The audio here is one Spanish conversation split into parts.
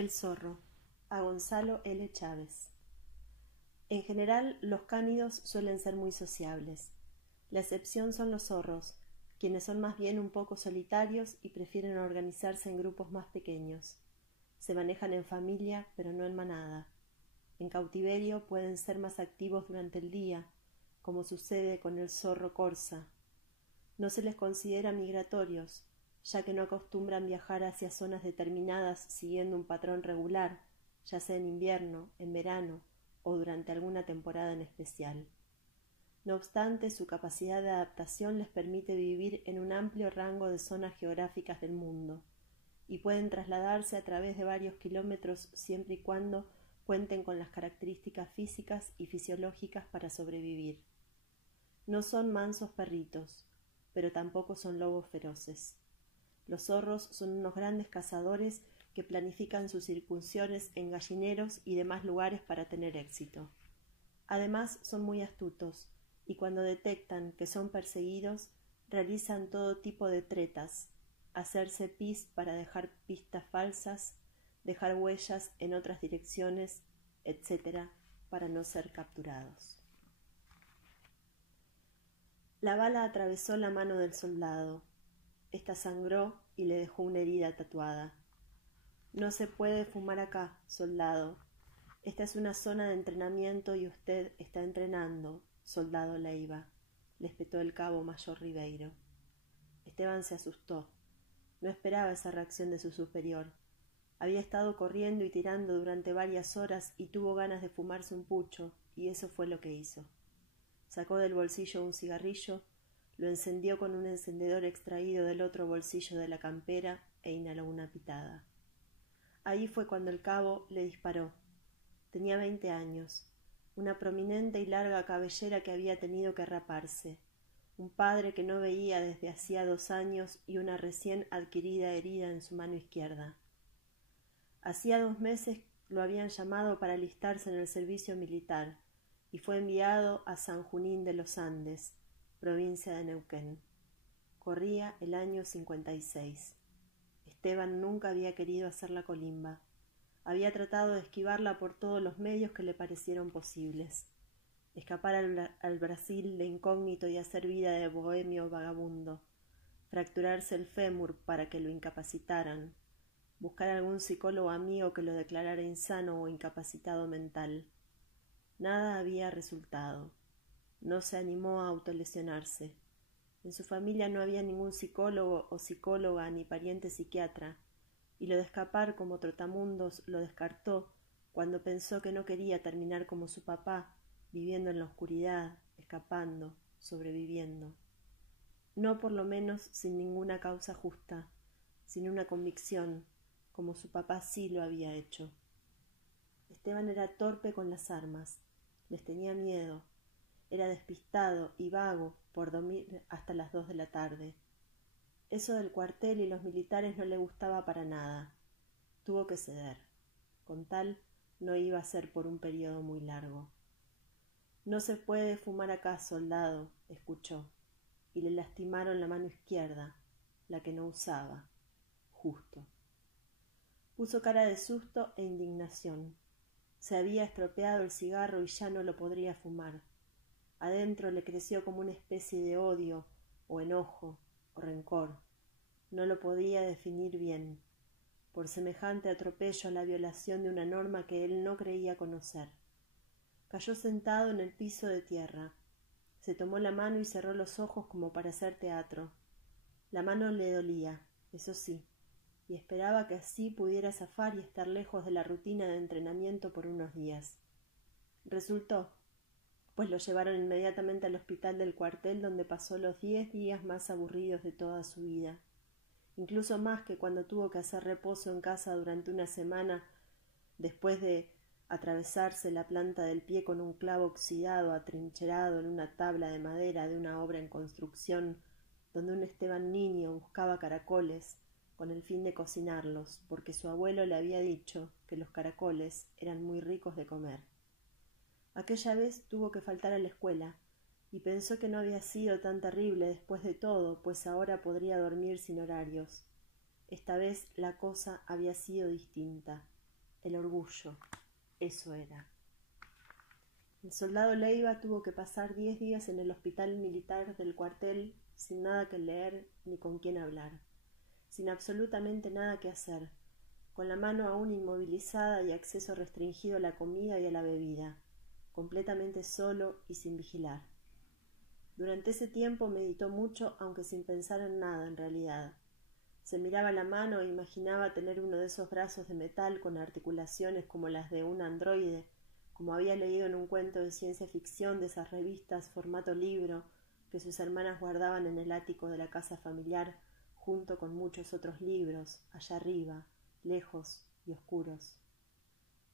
El zorro, a Gonzalo L. Chávez. En general, los cánidos suelen ser muy sociables. La excepción son los zorros, quienes son más bien un poco solitarios y prefieren organizarse en grupos más pequeños. Se manejan en familia, pero no en manada. En cautiverio pueden ser más activos durante el día, como sucede con el zorro corsa. No se les considera migratorios, ya que no acostumbran viajar hacia zonas determinadas siguiendo un patrón regular, ya sea en invierno, en verano o durante alguna temporada en especial. No obstante, su capacidad de adaptación les permite vivir en un amplio rango de zonas geográficas del mundo, y pueden trasladarse a través de varios kilómetros siempre y cuando cuenten con las características físicas y fisiológicas para sobrevivir. No son mansos perritos, pero tampoco son lobos feroces. Los zorros son unos grandes cazadores que planifican sus incursiones en gallineros y demás lugares para tener éxito. Además, son muy astutos, y cuando detectan que son perseguidos, realizan todo tipo de tretas, hacerse pis para dejar pistas falsas, dejar huellas en otras direcciones, etc., para no ser capturados. La bala atravesó la mano del soldado. Esta sangró y le dejó una herida tatuada. No se puede fumar acá, soldado. Esta es una zona de entrenamiento y usted está entrenando, soldado Leiva, le espetó el cabo mayor Ribeiro. Esteban se asustó. No esperaba esa reacción de su superior. Había estado corriendo y tirando durante varias horas y tuvo ganas de fumarse un pucho, y eso fue lo que hizo. Sacó del bolsillo un cigarrillo, lo encendió con un encendedor extraído del otro bolsillo de la campera e inhaló una pitada. Ahí fue cuando el cabo le disparó. Tenía 20 años, una prominente y larga cabellera que había tenido que raparse, un padre que no veía desde hacía 2 años y una recién adquirida herida en su mano izquierda. Hacía 2 meses lo habían llamado para alistarse en el servicio militar y fue enviado a San Junín de los Andes, provincia de Neuquén. Corría el año 56. Esteban nunca había querido hacer la colimba. Había tratado de esquivarla por todos los medios que le parecieron posibles. Escapar al Brasil de incógnito y hacer vida de bohemio vagabundo. Fracturarse el fémur para que lo incapacitaran. Buscar algún psicólogo amigo que lo declarara insano o incapacitado mental. Nada había resultado. No se animó a autolesionarse. En su familia no había ningún psicólogo o psicóloga ni pariente psiquiatra, y lo de escapar como trotamundos lo descartó cuando pensó que no quería terminar como su papá, viviendo en la oscuridad, escapando, sobreviviendo. No por lo menos sin ninguna causa justa, sin una convicción, como su papá sí lo había hecho. Esteban era torpe con las armas, les tenía miedo, era despistado y vago por dormir hasta las 2 de la tarde. Eso del cuartel y los militares no le gustaba para nada. Tuvo que ceder. Con tal, no iba a ser por un periodo muy largo. No se puede fumar acá, soldado, escuchó, y le lastimaron la mano izquierda, la que no usaba, justo. Puso cara de susto e indignación. Se había estropeado el cigarro y ya no lo podría fumar. Adentro le creció como una especie de odio, o enojo, o rencor. No lo podía definir bien, por semejante atropello a la violación de una norma que él no creía conocer. Cayó sentado en el piso de tierra. Se tomó la mano y cerró los ojos como para hacer teatro. La mano le dolía, eso sí, y esperaba que así pudiera zafar y estar lejos de la rutina de entrenamiento por unos días. Resultó, pues lo llevaron inmediatamente al hospital del cuartel, donde pasó los 10 días más aburridos de toda su vida, incluso más que cuando tuvo que hacer reposo en casa durante una semana después de atravesarse la planta del pie con un clavo oxidado atrincherado en una tabla de madera de una obra en construcción, donde un Esteban niño buscaba caracoles con el fin de cocinarlos, porque su abuelo le había dicho que los caracoles eran muy ricos de comer. Aquella vez tuvo que faltar a la escuela, y pensó que no había sido tan terrible después de todo, pues ahora podría dormir sin horarios. Esta vez la cosa había sido distinta. el orgullo, eso era. El soldado Leiva tuvo que pasar 10 días en el hospital militar del cuartel sin nada que leer ni con quién hablar, sin absolutamente nada que hacer, con la mano aún inmovilizada y acceso restringido a la comida y a la bebida, completamente solo y sin vigilar. Durante ese tiempo meditó mucho, aunque sin pensar en nada en realidad. Se miraba la mano e imaginaba tener uno de esos brazos de metal con articulaciones como las de un androide, como había leído en un cuento de ciencia ficción de esas revistas formato libro que sus hermanas guardaban en el ático de la casa familiar junto con muchos otros libros, allá arriba, lejos y oscuros.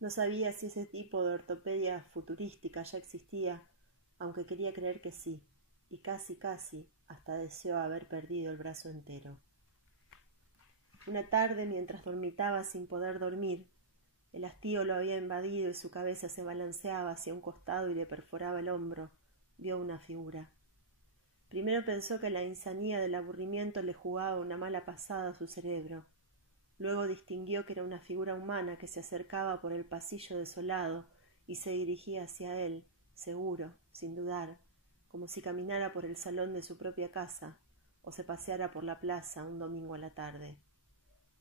No sabía si ese tipo de ortopedia futurística ya existía, aunque quería creer que sí, y casi, hasta deseó haber perdido el brazo entero. Una tarde, mientras dormitaba sin poder dormir, el hastío lo había invadido y su cabeza se balanceaba hacia un costado y le perforaba el hombro, vio una figura. Primero pensó que la insanía del aburrimiento le jugaba una mala pasada a su cerebro. Luego distinguió que era una figura humana que se acercaba por el pasillo desolado y se dirigía hacia él, seguro, sin dudar, como si caminara por el salón de su propia casa o se paseara por la plaza un domingo a la tarde.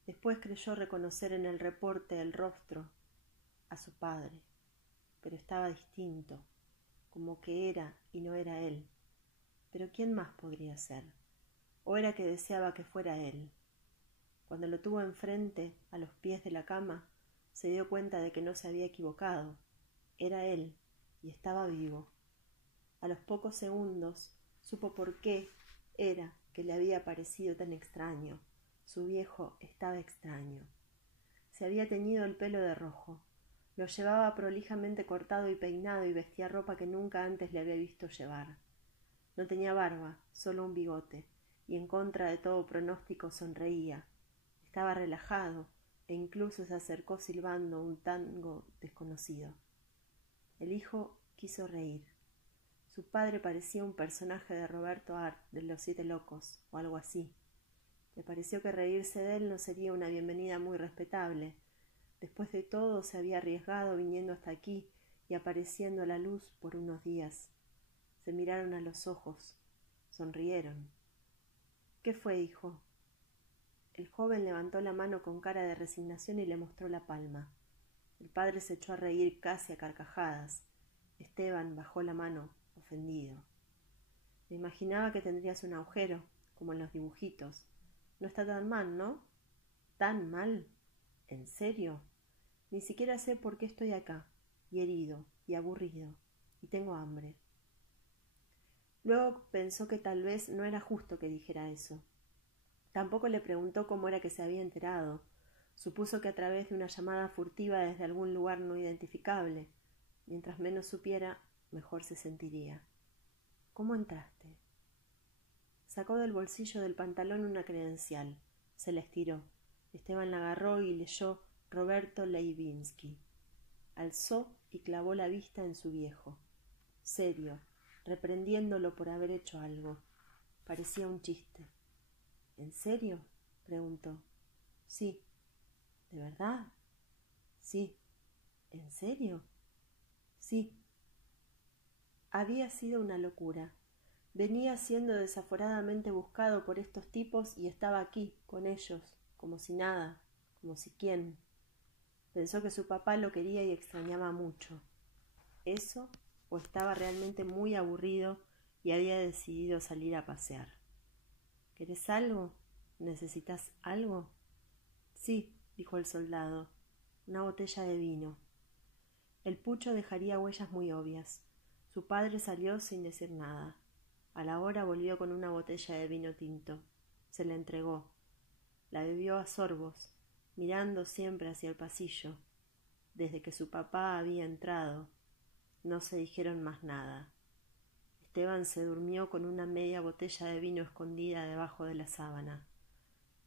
Después creyó reconocer en el reporte el rostro a su padre, pero estaba distinto, como que era y no era él. Pero ¿quién más podría ser? ¿O era que deseaba que fuera él? Cuando lo tuvo enfrente, a los pies de la cama, se dio cuenta de que no se había equivocado. Era él, y estaba vivo. A los pocos segundos supo por qué era que le había parecido tan extraño. Su viejo estaba extraño. Se había teñido el pelo de rojo. Lo llevaba prolijamente cortado y peinado y vestía ropa que nunca antes le había visto llevar. No tenía barba, solo un bigote, y en contra de todo pronóstico sonreía. Estaba relajado e incluso se acercó silbando un tango desconocido. El hijo quiso reír. Su padre parecía un personaje de Roberto Art, de Los Siete Locos, o algo así. Le pareció que reírse de él no sería una bienvenida muy respetable. Después de todo, se había arriesgado viniendo hasta aquí y apareciendo a la luz por unos días. Se miraron a los ojos, sonrieron. ¿Qué fue, hijo? El joven levantó la mano con cara de resignación y le mostró la palma. El padre se echó a reír casi a carcajadas. Esteban bajó la mano, ofendido. Me imaginaba que tendrías un agujero, como en los dibujitos. No está tan mal, ¿no? ¿Tan mal? ¿En serio? Ni siquiera sé por qué estoy acá, y herido, y aburrido, y tengo hambre. Luego pensó que tal vez no era justo que dijera eso. Tampoco le preguntó cómo era que se había enterado. Supuso que a través de una llamada furtiva desde algún lugar no identificable. Mientras menos supiera, mejor se sentiría. ¿Cómo entraste? Sacó del bolsillo del pantalón una credencial. Se la estiró. Esteban la agarró y leyó Roberto Leivinsky. Alzó y clavó la vista en su viejo. Serio, reprendiéndolo por haber hecho algo. Parecía un chiste. ¿En serio? Preguntó. Sí. ¿De verdad? Sí. ¿En serio? Sí. Había sido una locura. Venía siendo desaforadamente buscado por estos tipos y estaba aquí, con ellos, como si nada, como si quién. Pensó que su papá lo quería y extrañaba mucho. Eso, o estaba realmente muy aburrido y había decidido salir a pasear. ¿Querés algo? ¿Necesitas algo? Sí, dijo el soldado, una botella de vino. El pucho dejaría huellas muy obvias. Su padre salió sin decir nada. A la hora volvió con una botella de vino tinto. Se la entregó. La bebió a sorbos, mirando siempre hacia el pasillo. Desde que su papá había entrado, no se dijeron más nada. Esteban se durmió con una media botella de vino escondida debajo de la sábana.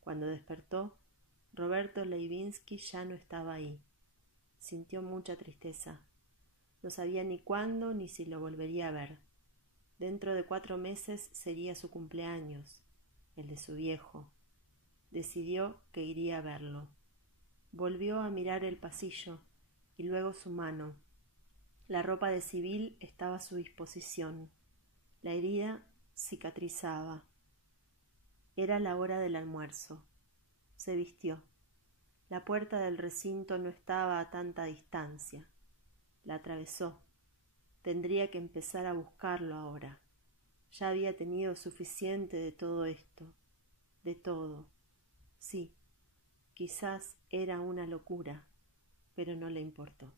Cuando despertó, Roberto Leivinsky ya no estaba ahí. Sintió mucha tristeza. No sabía ni cuándo ni si lo volvería a ver. Dentro de 4 meses sería su cumpleaños, el de su viejo. Decidió que iría a verlo. Volvió a mirar el pasillo y luego su mano. La ropa de civil estaba a su disposición. La herida cicatrizaba. Era la hora del almuerzo. Se vistió. La puerta del recinto no estaba a tanta distancia. La atravesó. Tendría que empezar a buscarlo ahora. Ya había tenido suficiente de todo esto. De todo. Sí, quizás era una locura, pero no le importó.